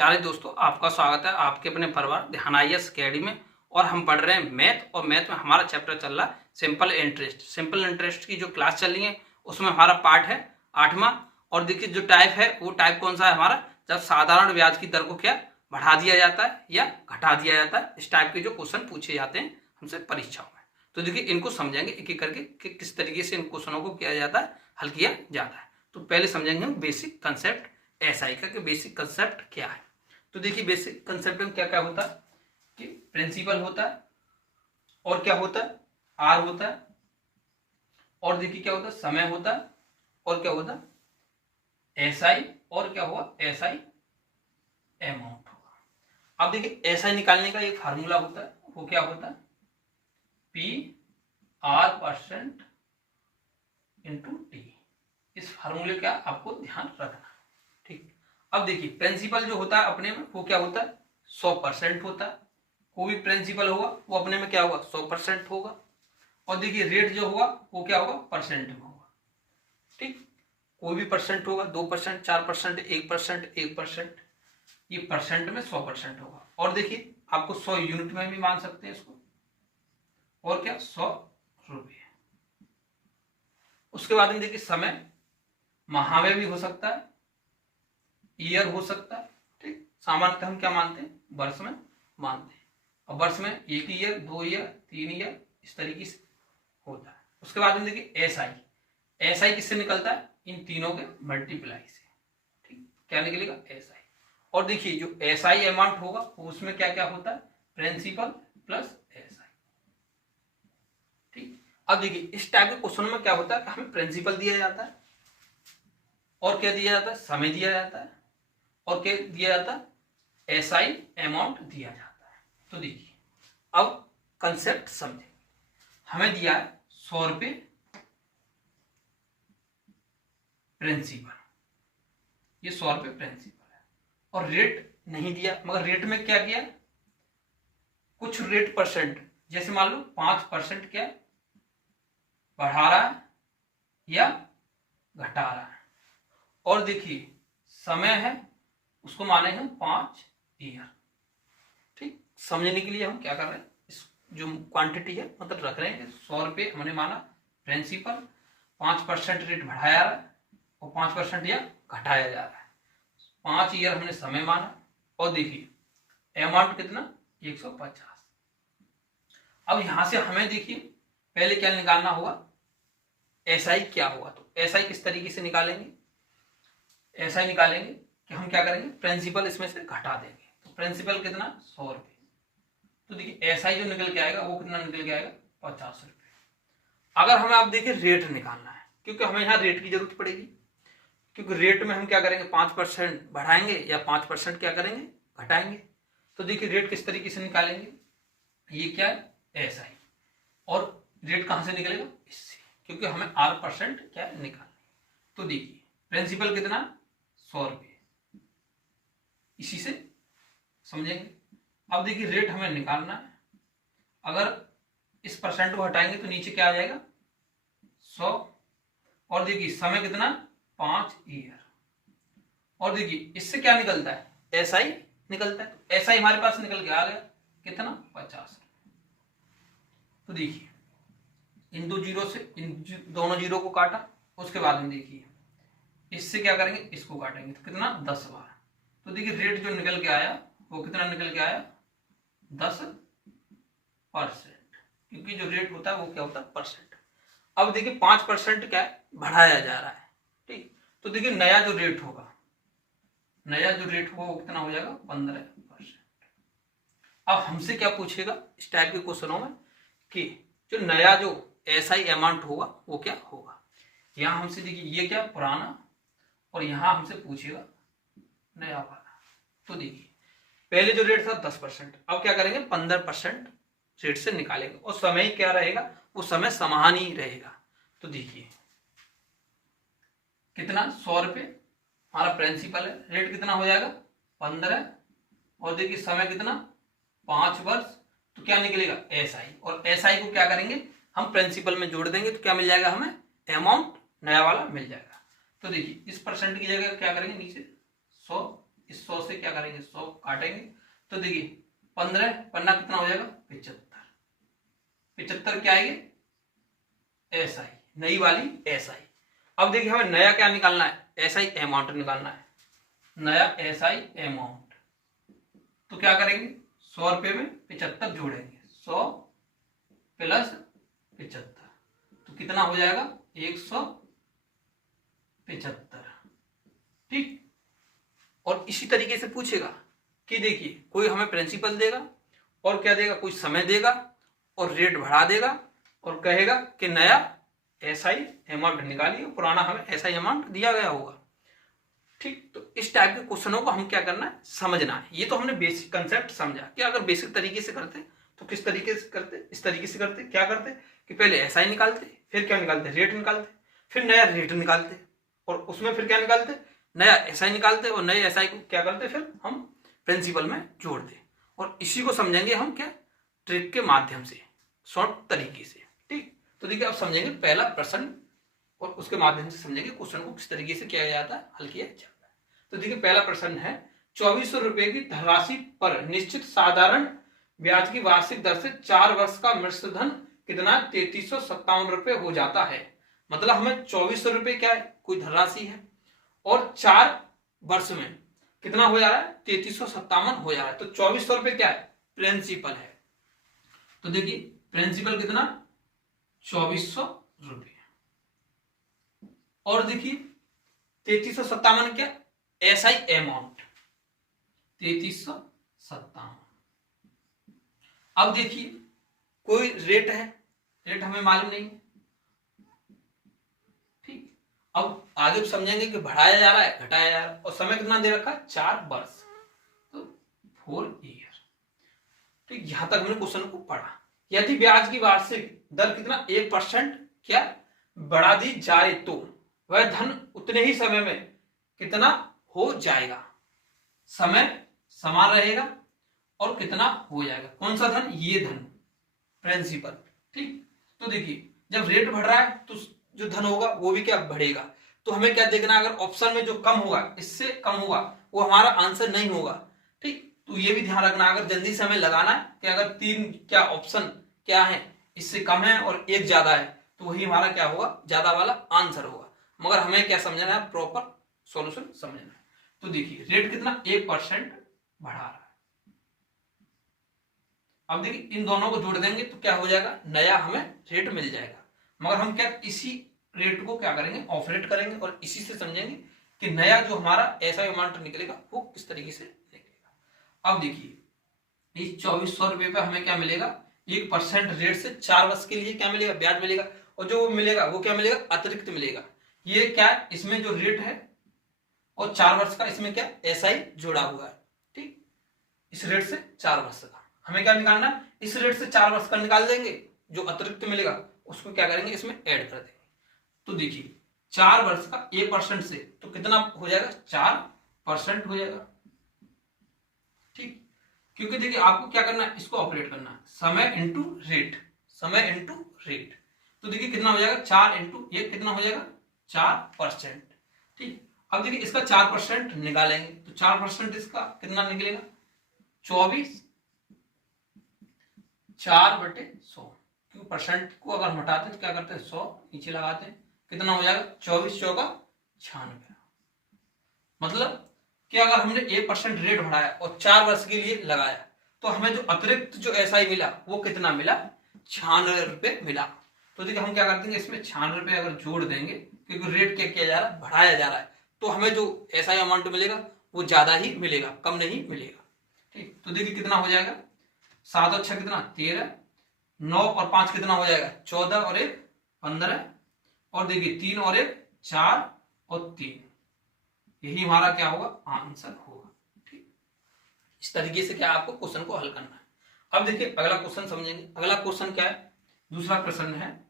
प्यारे दोस्तों, आपका स्वागत है आपके अपने परिवार ध्यान IAS अकेडमी में। और हम पढ़ रहे हैं मैथ, और मैथ में हमारा चैप्टर चल रहा है सिंपल इंटरेस्ट। सिंपल इंटरेस्ट की जो क्लास चल रही है उसमें हमारा पार्ट है 8वां। और देखिए जो टाइप है वो टाइप कौन सा है हमारा, जब साधारण ब्याज की दर को क्या बढ़ा दिया जाता है या घटा दिया जाता है। इस टाइप के जो क्वेश्चन पूछे जाते हैं हमसे परीक्षाओं में, तो देखिए इनको समझेंगे एक एक करके कि किस तरीके से इन क्वेश्चनों को किया जाता है, हल किया जाता है। तो पहले समझेंगे हम बेसिक कंसेप्ट SI का, कि बेसिक कंसेप्ट क्या है। तो देखिए बेसिक कंसेप्ट में क्या क्या होता है कि प्रिंसिपल होता है, और क्या होता है R होता है, और देखिए क्या होता है समय होता है, और क्या होता है SI, और क्या हुआ SI अमाउंट होगा। अब देखिए SI निकालने का एक फार्मूला होता है, वो क्या होता है PR% इंटू T। इस फार्मूले का आपको ध्यान रखना, ठीक। अब देखिए प्रिंसिपल जो होता है अपने में वो क्या होता है 100% होता है। कोई भी प्रिंसिपल होगा वो अपने में क्या होगा 100% होगा। और देखिए रेट जो होगा वो क्या होगा परसेंट में होगा, ठीक। कोई भी परसेंट होगा 2%, 4%, 1%, 1%, ये परसेंट में 100% होगा। और देखिए आपको 100 यूनिट में भी मान सकते हैं इसको, और क्या 100 रुपये। उसके बाद में देखिए समय माह में भी हो सकता है, ईयर हो सकता है, ठीक। सामान्यतः हम क्या मानते हैं वर्ष में मानते हैं, और वर्ष में 1 ईयर, 2 ईयर, 3 ईयर, इस तरीके से होता है। उसके बाद में देखिए SI किससे निकलता है इन तीनों के मल्टीप्लाई से, ठीक। क्या निकलेगा SI। और देखिए जो SI अमाउंट होगा उसमें क्या क्या होता है प्रिंसिपल प्लस SI, ठीक। अब देखिए इस टाइप के क्वेश्चन में क्या होता है, हमें प्रिंसिपल दिया जाता है, और क्या दिया जाता है समय दिया जाता है, और क्या दिया जाता है SI अमाउंट दिया जाता है। तो देखिए अब कंसेप्ट समझे। हमें दिया है 100 रुपये प्रिंसिपल, ये 100 रुपये प्रिंसिपल है, और रेट नहीं दिया, मगर रेट में क्या किया कुछ रेट परसेंट, जैसे मान लो 5% क्या बढ़ा रहा है या घटा रहा है। और देखिए समय है उसको मानेंगे हम 5 ईयर, ठीक। समझने के लिए हम क्या कर रहे हैं, इस जो क्वांटिटी है मतलब रख रहे हैं 100 रुपये हमने माना प्रिंसिपल, 5% रेट बढ़ाया रहा है और 5% या घटाया जा रहा है, 5 ईयर हमने समय माना। और देखिए अमाउंट कितना 150। अब यहां से हमें देखिए पहले क्या निकालना होगा SI क्या होगा। तो SI किस तरीके से निकालेंगे, SI निकालेंगे कि हम क्या करेंगे प्रिंसिपल इसमें से घटा देंगे। तो प्रिंसिपल कितना 100 रुपये, तो देखिए SI जो निकल के आएगा वो कितना निकल के आएगा 50 रुपये। अगर हमें आप देखिए रेट निकालना है, क्योंकि हमें यहाँ रेट की जरूरत पड़ेगी, क्योंकि रेट में हम क्या करेंगे 5% बढ़ाएंगे या 5% क्या करेंगे घटाएंगे। तो देखिए रेट किस तरीके से निकालेंगे, ये क्या है SI, और रेट कहां से निकलेगा इससे, क्योंकि हमें R% क्या निकालना। तो देखिए प्रिंसिपल कितना 100 रुपये, इसी से समझेंगे। अब देखिए रेट हमें निकालना है, अगर इस परसेंट को हटाएंगे तो नीचे क्या आ जाएगा 100। और देखिए समय कितना 5 ईयर, और देखिए इससे क्या निकलता है SI निकलता है। तो SI हमारे पास निकल के आ गया कितना 50। तो देखिए इन दो जीरो से इन दोनों जीरो को काटा, उसके बाद में देखिए इससे क्या करेंगे इसको काटेंगे, तो कितना 10 बार। तो देखिए रेट जो निकल के आया वो कितना निकल के आया 10%, क्योंकि जो रेट होता है वो क्या होता है परसेंट। अब देखिए 5% क्या बढ़ाया जा रहा है, ठीक। तो देखिए नया जो रेट होगा वो कितना हो जाएगा 15%। अब हमसे क्या पूछेगा इस टाइप के क्वेश्चनों में कि जो नया जो SI अमाउंट होगा वो क्या होगा। यहां हमसे देखिए ये क्या पुराना, और यहां हमसे पूछेगा नया वाला। तो देखिए पहले जो रेट था 10%, अब क्या करेंगे 15% रेट से निकालेंगे, और समय क्या रहेगा वो समय समान ही रहेगा। तो देखिए कितना 100 रुपये हमारा प्रिंसिपल है, रेट कितना हो जाएगा 15, और देखिए समय कितना 5 वर्ष। तो क्या निकलेगा SI, और SI को क्या करेंगे हम प्रिंसिपल में जोड़ देंगे, तो क्या मिल जाएगा हमें अमाउंट नया वाला मिल जाएगा। तो देखिए इस परसेंट की जगह क्या करेंगे नीचे 100 इस 100 से क्या करेंगे 100 काटेंगे तो देखिए 15 पन्ना कितना हो जाएगा 75। 75 क्या आएगी एसआई, नई वाली एसआई। अब देखिए हमें नया क्या निकालना है, एसआई अमाउंट निकालना है, नया एसआई अमाउंट। तो क्या करेंगे 100 रुपये में 75 जोड़ेंगे, 100 प्लस 75 तो कितना हो जाएगा 175। ठीक। और इसी तरीके से पूछेगा कि देखिए कोई हमें प्रिंसिपल देगा और क्या देगा, कोई समय देगा और रेट बढ़ा देगा और कहेगा कि नया एसआई अमाउंट निकालिए, पुराना हमें एसआई अमाउंट दिया गया होगा। ठीक। तो इस टाइप के क्वेश्चनों को हम क्या करना है, समझना है। ये तो हमने बेसिक कंसेप्ट समझा कि अगर बेसिक तरीके से करते तो किस तरीके से करते, इस तरीके से करते। क्या करते कि पहले एसआई निकालते, फिर क्या निकालते रेट निकालते, फिर नया रेट निकालते और उसमें फिर क्या निकालते नया एसआई निकालते और नए एसआई को क्या करते फिर हम प्रिंसिपल में जोड़ते। और इसी को समझेंगे हम क्या ट्रिक के माध्यम से, शॉर्ट तरीके से। ठीक। तो देखिए अब समझेंगे पहला प्रश्न और उसके माध्यम से समझेंगे क्वेश्चन को किस तरीके से किया जाता है, हल किया जाता है। तो देखिए पहला प्रश्न है 2400 रुपए की धनराशि पर निश्चित साधारण ब्याज की वार्षिक दर से 4 वर्ष का मिश्र धन कितना 3357 रुपए हो जाता है। मतलब हमें 2400 रुपए क्या है, कोई धनराशि है और 4 वर्ष में कितना हो जा रहा है 3357 हो जा रहा है। तो 2400 रुपए क्या है प्रिंसिपल है। तो देखिए प्रिंसिपल कितना 2400 रुपए और देखिए 3357 क्या एसआई अमाउंट 3357। अब देखिए कोई रेट है, रेट हमें मालूम नहीं। ठीक। अब आगे समझेंगे कि बढ़ाया जा रहा है घटाया जा रहा है और समय कितना दे रखा है 4 वर्ष, तो 4 ईयर। ठीक। यहां तक हमने क्वेश्चन को पढ़ा। यदि ब्याज की वार्षिक दर कितना 1% क्या बढ़ा दी जाए तो वह धन उतने ही समय में कितना हो जाएगा, समय समान रहेगा और कितना हो जाएगा, कौन सा धन ये धन प्रिंसिपल। ठीक। तो देखिए जब रेट बढ़ रहा है तो जो धन होगा वो भी क्या बढ़ेगा। तो हमें क्या देखना है, अगर ऑप्शन में जो कम होगा इससे कम होगा वो हमारा आंसर नहीं होगा। ठीक। तो ये भी ध्यान रखना अगर जल्दी से हमें लगाना है कि अगर 3 क्या ऑप्शन क्या है इससे कम है और 1 ज्यादा है तो वही हमारा क्या होगा ज्यादा वाला आंसर होगा। मगर हमें क्या समझना है, प्रॉपर सॉल्यूशन समझना है। तो देखिए रेट कितना 1% बढ़ा रहा है। अब देखिए इन दोनों को जोड़ देंगे तो क्या हो जाएगा नया हमें रेट मिल जाएगा। मगर हम क्या इसी रेट को क्या करेंगे ऑफ रेट करेंगे और इसी से समझेंगे कि नया जो हमारा ऐसा अमाउंट निकलेगा वो किस तरीके से निकलेगा। अब देखिए इस 2400 रुपए पे हमें क्या मिलेगा 1% रेट से 4 वर्ष के लिए क्या मिलेगा ब्याज मिलेगा और जो मिलेगा वो क्या मिलेगा अतिरिक्त मिलेगा। ये क्या इसमें जो रेट है और 4 वर्ष का इसमें क्या एसआई जोड़ा हुआ है। ठीक। इस रेट से 4 वर्ष का हमें क्या निकालना है, इस रेट से 4 वर्ष का निकाल देंगे, जो अतिरिक्त मिलेगा उसको क्या करेंगे इसमें ऐड कर देंगे। तो देखिए 4 वर्ष का 1% से तो कितना हो जाएगा 4% हो जाएगा। ठीक। क्योंकि देखिए आपको क्या करना है इसको ऑपरेट करना है समय इंटू रेट, समय इंटू रेट। तो देखिए कितना हो जाएगा 4 इंटू 1 कितना हो जाएगा 4%। ठीक। अब देखिए इसका 4% निकालेंगे तो 4% इसका कितना निकलेगा 24 4/100। क्योंकि परसेंट को अगर हम हटाते हैं तो क्या करते हैं 100 नीचे लगाते हैं कितना हो जाएगा 24 चौका 96। मतलब कि अगर हमने 1% रेट बढ़ाया और 4 वर्ष के लिए लगाया तो हमें जो अतिरिक्त जो एसआई मिला वो कितना मिला 96 रुपए मिला। तो देखिए हम क्या करते हैं इसमें 96 रुपए अगर जोड़ देंगे क्योंकि रेट क्या किया जा रहा है बढ़ाया जा रहा है तो हमें जो एसआई अमाउंट मिलेगा वो ज्यादा ही मिलेगा, कम नहीं मिलेगा। ठीक। तो देखिए कितना हो जाएगा 7 और 6 कितना 13, 9 और 5 कितना हो जाएगा 14 और 1 15 और देखिए 3 और 1 4 और 3, यही हमारा क्या होगा आंसर होगा। ठीक। इस तरीके से क्या आपको क्वेश्चन को हल करना है। अब देखिए अगला क्वेश्चन समझेंगे। अगला क्वेश्चन क्या है, दूसरा प्रश्न है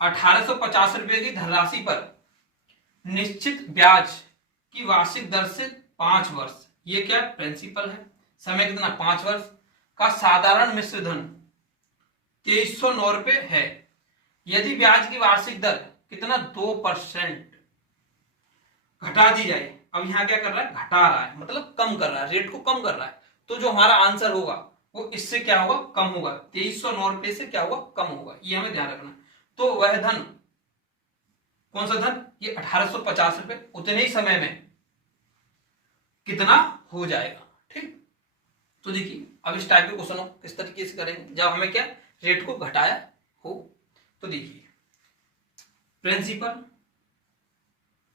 1850 रुपए की धनराशि पर निश्चित ब्याज की वार्षिक दर से 5 वर्ष, ये क्या प्रिंसिपल है, समय कितना 5 वर्ष का साधारण मिश्र धन 2309 रुपए है। यदि ब्याज की वार्षिक दर कितना 2% घटा दी जाए अब यहाँ क्या कर रहा है, घटा रहा है, मतलब कम कर रहा है, रेट को कम कर रहा है। तो जो हमारा आंसर होगा वो इससे क्या होगा, कम होगा, 2309 रुपए से क्या होगा, कम होगा, ये हमें ध्यान रखना। तो वह धन, कौन सा धन, ये 1850 रुपए उतने ही समय में कितना हो जाएगा। ठीक, तो देखिए अब इस टाइप के क्वेश्चन किस तरीके से करेंगे जब हमें क्या रेट को घटाया हो। तो देखिए प्रिंसिपल,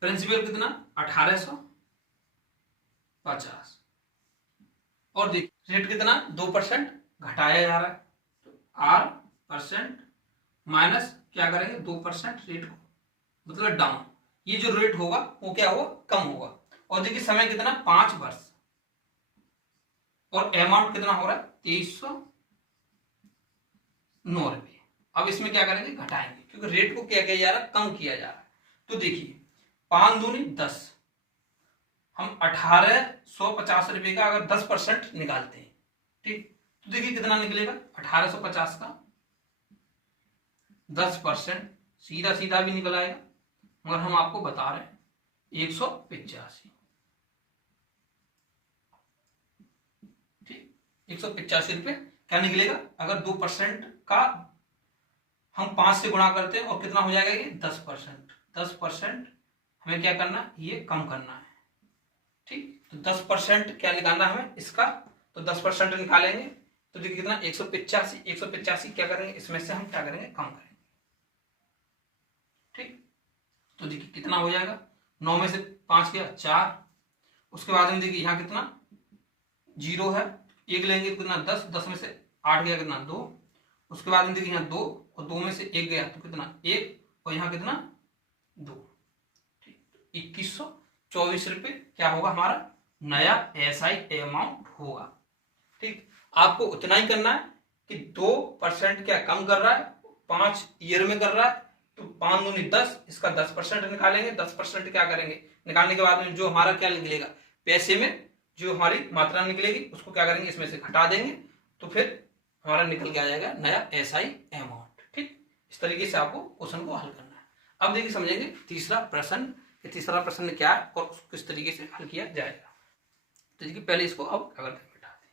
प्रिंसिपल कितना 1850 और देखिए रेट कितना 2% घटाया जा रहा है, तो आर परसेंट माइनस क्या करेंगे 2% रेट को, मतलब डाउन, ये जो रेट होगा वो क्या होगा, कम होगा। और देखिए समय कितना 5 वर्ष और अमाउंट कितना हो रहा है 2309 रुपये। अब इसमें क्या करेंगे, घटाएंगे, क्योंकि रेट को क्या किया जा रहा है, कम किया जा रहा है। तो देखिए 5 दूनी 10, हम 1850 रुपये का अगर 10% निकालते हैं, ठीक, तो देखिए कितना निकलेगा, 1850 का 10% सीधा सीधा भी निकल आएगा, मगर हम आपको बता रहे हैं 185, ठीक, 185 रुपये क्या निकलेगा। अगर 2% का हम 5 से गुणा करते हैं और कितना हो जाएगा ये 10%, 10% हमें क्या करना, ये कम करना है। ठीक, तो 10% क्या निकालना है हमें इसका, तो 10% निकालेंगे तो देखिए कितना 185, 185 क्या करेंगे, इसमें से हम क्या करेंगे, कम करेंगे। ठीक, तो देखिए कितना हो जाएगा, 9 में से 5 गया 4, उसके बाद में देखिए यहाँ कितना 0 है, 1 लेंगे कितना 10, 10 में से 8 गया कितना 2, उसके बाद में देखिए यहाँ 2 और 2 में से 1 गया तो कितना 1 और यहाँ कितना 2, ठीक, 2124 रुपये क्या होगा हमारा नया एसआई अमाउंट होगा। ठीक, आपको उतना ही करना है कि 2% क्या कम कर रहा है, 5 ईयर में कर रहा है, तो 5 दूनी 10, इसका 10% निकालेंगे, 10% क्या करेंगे, निकालने के बाद में जो हमारा क्या निकलेगा, पैसे में जो हमारी मात्रा निकलेगी उसको क्या करेंगे, इसमें से घटा देंगे, तो फिर हमारा निकल के आ जाएगा नया एसआई अमाउंट। ठीक, इस तरीके से आपको क्वेश्चन को हल करना है। अब देखिए समझेंगे तीसरा प्रश्न, तीसरा प्रश्न क्या है और उसको किस तरीके से हल किया जाएगा। तो देखिए पहले इसको अब कागज पे बिठा दें।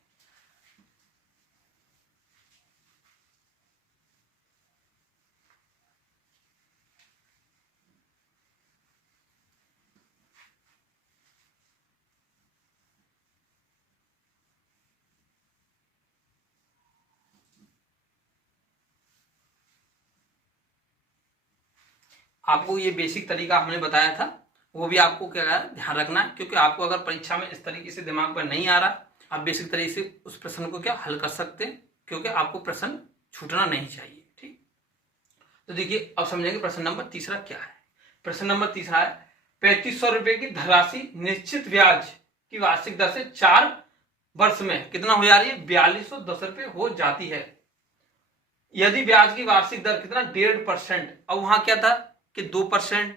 आपको ये बेसिक तरीका हमने बताया था, वो भी आपको क्या ध्यान रखना है, क्योंकि आपको अगर परीक्षा में इस तरीके से दिमाग पर नहीं आ रहा, आप बेसिक तरीके से उस प्रश्न को क्या हल कर सकते हैं, क्योंकि आपको प्रश्न छूटना नहीं चाहिए। ठीक, तो देखिए अब समझेंगे प्रश्न नंबर तीसरा क्या है। प्रश्न नंबर तीसरा है 3500 रुपए की धनराशि निश्चित ब्याज की वार्षिक दर से 4 वर्ष में कितना हो जा रही है, 4210 रुपए हो जाती है। यदि ब्याज की वार्षिक दर कितना 1.5%, अब वहां क्या था कि 2%,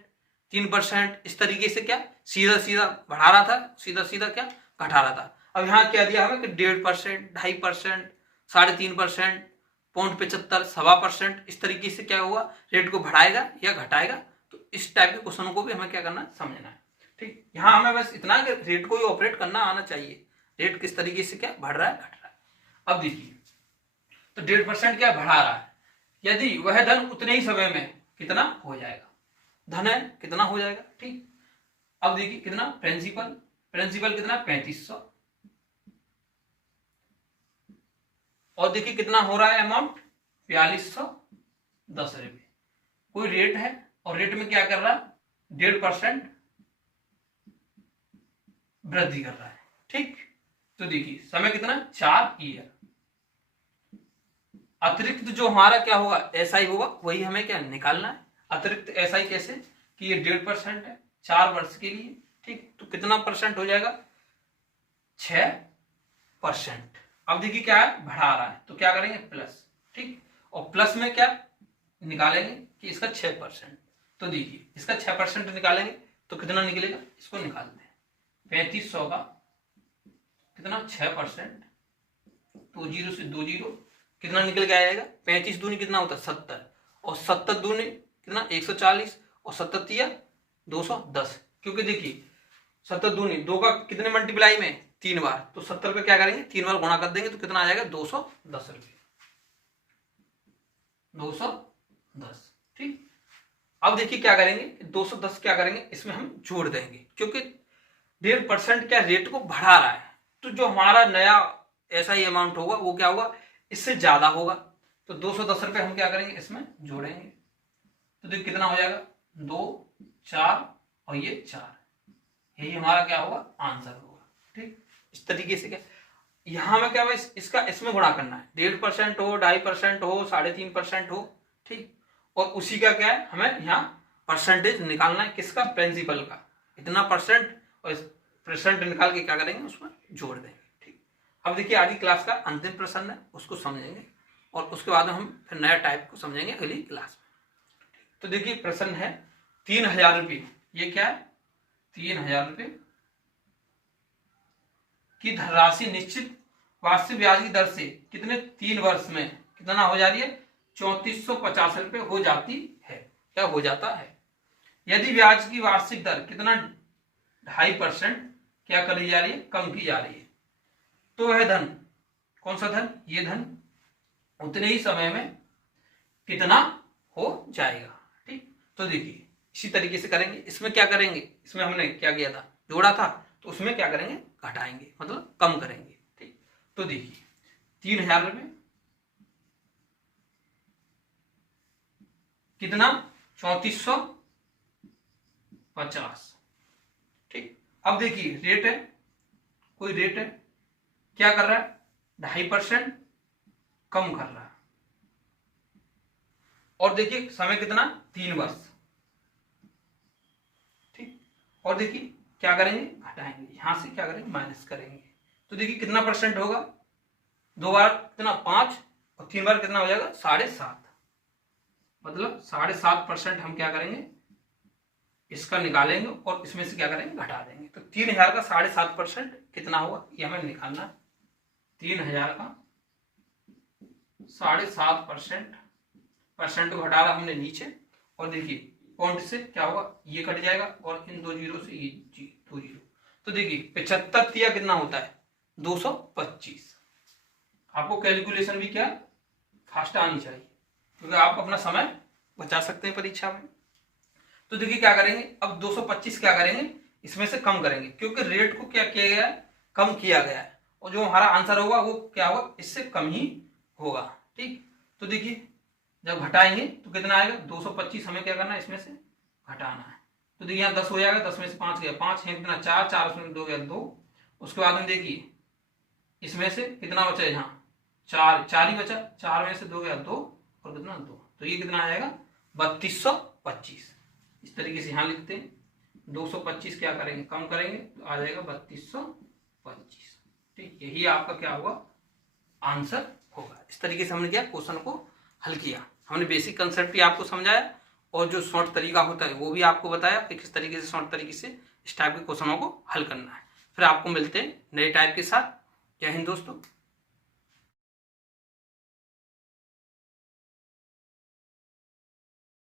3%, इस तरीके से क्या सीधा सीधा बढ़ा रहा था, सीधा सीधा क्या घटा रहा था। अब यहाँ क्या दिया हमें कि 1.5%, 2.5%, 3.5%, 0.75, 1.25%, इस तरीके से क्या होगा, रेट को बढ़ाएगा या घटाएगा। तो इस टाइप के क्वेश्चनों को भी हमें क्या करना, समझना है। ठीक, यहाँ हमें बस इतना कि रेट को ही ऑपरेट करना आना चाहिए, रेट किस तरीके से क्या बढ़ रहा है, घट रहा है। अब देखिए तो 1.5% क्या बढ़ा रहा है, यदि वह धन उतने ही समय में कितना हो जाएगा, धन है कितना हो जाएगा। ठीक, अब देखिए कितना प्रिंसिपल, प्रिंसिपल कितना 3500 और देखिए कितना हो रहा है अमाउंट 4210 रुपये। कोई रेट है और रेट में क्या कर रहा है 1.5% वृद्धि कर रहा है। ठीक, तो देखिए समय कितना 4 ईयर, अतिरिक्त जो हमारा क्या होगा एसआई होगा वही हमें क्या निकालना है। अतिरिक्त एसआई कैसे कि ये 1.5% है 4 वर्ष के लिए। ठीक, तो कितना परसेंट हो जाएगा 6%। अब देखिए क्या है बढ़ा रहा है तो क्या करेंगे प्लस। ठीक, और प्लस में क्या निकालेंगे कि इसका 6%, तो देखिए इसका 6% निकालेंगे तो कितना निकलेगा, इसको निकाल दें 3500 का कितना 6%, 20 से 20 कितना निकल के आएगा 35 दूनी कितना होता है 70 और 70 दूनी कितना 140 और 70 या 210। क्योंकि देखिए 70 दूनी 2 का कितने मल्टीप्लाई में 3 बार, तो 70 पे क्या करेंगे 3 बार गुणा कर देंगे तो कितना आ जाएगा 210 रुपये, 210। ठीक, अब देखिए क्या करेंगे 210 क्या करेंगे इसमें हम जोड़ देंगे, क्योंकि 1.5% क्या रेट को बढ़ा रहा है, तो जो हमारा नया ऐसा ही अमाउंट होगा वो क्या होगा इससे ज्यादा होगा, तो 210 रुपये हम क्या करेंगे इसमें जोड़ेंगे, तो देखिए कितना हो जाएगा 2 4 और ये 4, यही हमारा क्या होगा आंसर होगा। ठीक, इस तरीके से क्या यहां में क्या इसका इसमें गुणा करना है, 1.5% हो 2.5% हो 3.5% हो। ठीक, और उसी का क्या है हमें यहाँ परसेंटेज निकालना है, किसका प्रिंसिपल का, इतना परसेंट, और परसेंट निकाल के क्या करेंगे उसमें जोड़ देंगे। ठीक, अब देखिए आज की क्लास का अंतिम प्रश्न है उसको समझेंगे और उसके बाद हम फिर नया टाइप को समझेंगे अगली क्लास में। तो देखिए प्रश्न है 3000 रुपये, ये क्या है 3000 रुपये की धनराशि निश्चित वार्षिक ब्याज की दर से कितने 3 वर्ष में कितना हो जा रही है 3450 रुपये हो जाती है, क्या हो जाता है। यदि ब्याज की वार्षिक दर कितना 2.5% क्या करी जा रही है कम की जा रही है, तो वह धन कौन सा धन, ये धन उतने ही समय में कितना हो जाएगा। ठीक, तो देखिए इसी तरीके से करेंगे, इसमें क्या करेंगे, इसमें हमने क्या किया था जोड़ा था, तो उसमें क्या करेंगे घटाएंगे मतलब कम करेंगे। ठीक, तो देखिए 3000 रुपये कितना 3450। ठीक, अब देखिए रेट है, कोई रेट है क्या कर रहा है 2.5% कम कर रहा है, और देखिए समय कितना 3 वर्ष। ठीक, और देखिए क्या करेंगे घटाएंगे, यहां से क्या करेंगे माइनस करेंगे, तो देखिए कितना परसेंट होगा, 2 बार कितना 5 और 3 बार कितना हो जाएगा 7.5, मतलब 7.5% हम क्या करेंगे इसका निकालेंगे और इसमें से क्या करेंगे घटा देंगे, तो 3000 का 7.5% कितना होगा ये हमें निकालना है। 3000 का 7.5% को घटा रहा हमने नीचे, और देखिए पॉइंट से क्या होगा ये कट जाएगा और इन 2 जीरो से ये 2 जीरो, तो देखिए 75 दिया कितना होता है 225। आपको कैलकुलेशन भी क्या फास्ट आनी चाहिए क्योंकि आप अपना समय बचा सकते हैं परीक्षा में। तो देखिए क्या करेंगे अब 225 क्या करेंगे इसमें से कम करेंगे, क्योंकि रेट को क्या किया गया है कम किया गया है, और जो हमारा आंसर होगा वो क्या होगा इससे कम ही होगा। ठीक, तो देखिए जब घटाएंगे तो कितना आएगा 225 हमें क्या करना है इसमें से घटाना है, तो देखिए यहाँ 10 हो जाएगा, 10 में से 5 गया 5 है कितना 4 4 उसमें 2 गया 2, उसके बाद में देखिए इसमें से कितना बचा यहाँ 4 ही बचा, 4 में से 2 गया 2 और कितना 2, तो ये कितना आएगा 3225। इस तरीके से यहाँ लिखते हैं 225 क्या करेंगे कम करेंगे तो आ जाएगा 3225। ठीक, यही आपका क्या होगा आंसर होगा। इस तरीके से हमने क्या क्वेश्चन को हल किया, हमने बेसिक कंसेप्ट भी आपको समझाया और जो शॉर्ट तरीका होता है वो भी आपको बताया कि किस तरीके से शॉर्ट तरीके से इस टाइप के क्वेश्चनों को हल करना है। फिर आपको मिलते हैं नए टाइप के साथ। जय हिंद दोस्तों।